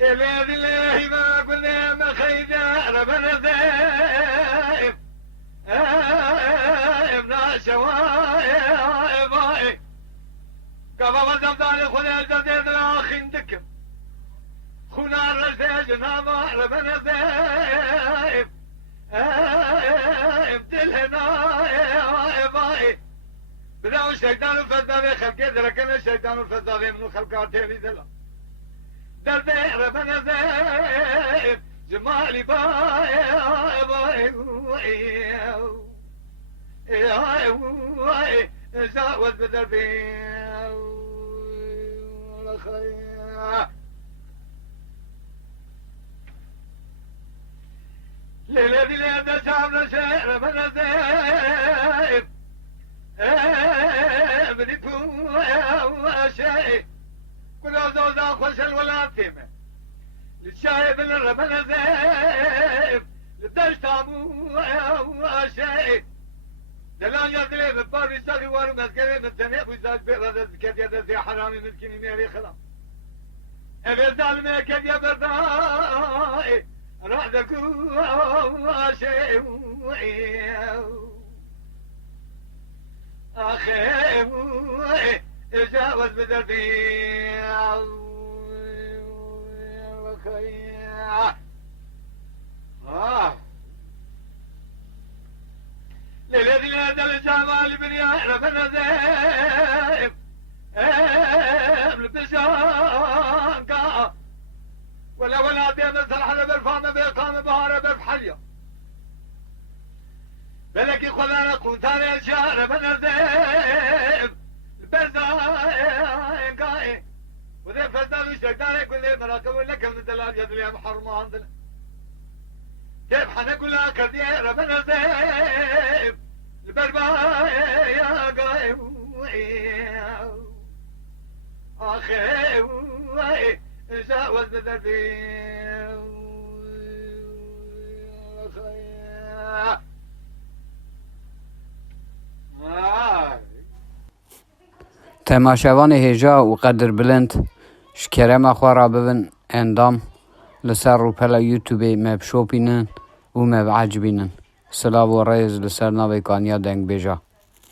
الذي الله ما قلنا ما خيدا ربنا ذايب ابن شوايب كفا بزمدان خدا الجديد الاخين دكم خونا الرزاج ناما ربنا ذايب ابدلنا بدأوا الشيطان الفزاوي خلقه دركن الشيطان الفزاوي من خلقاته لذلا درد ربنا ذايب جمالي باي زاوز بدربي ولا خير ليلة ليلة شامل شيء ربنا ذايب بديكو شيء كل زوجة خوش الولاتيمة للشايب اللي ربنا ذايب للدش تامو شيء دلان يدلي بباري ساقي وارو مذكري من تنيب وزاج بيرادة كد يدزي حرامي مسكيني ميري خلام ابي ظالمي كد يبردائي رعدكو شيء أخي تجاوز بدربي للذي نادى الجمال بن ربنا ذايب لبسانكا ولا ديم الصلحة بالفام بيقام بهارة بفحليا بلكي خلانا كنتان الشهر من الذئب البرزاين قائم وذي فزدان الشيطان يقول لي مراكب لك من الدلال يدلي محرم عندنا كيف حنقول لك الدير من الذئب البرباي يا قائم أخي جاوز بذنبي تماشاوان هجا و قدر بلند شکرم خوارا ببن اندام لسر رو پلا یوتیوبی مب شوپینن و مب عجبینن سلاو و ریز لسر ناوی کانیا دنگ بیجا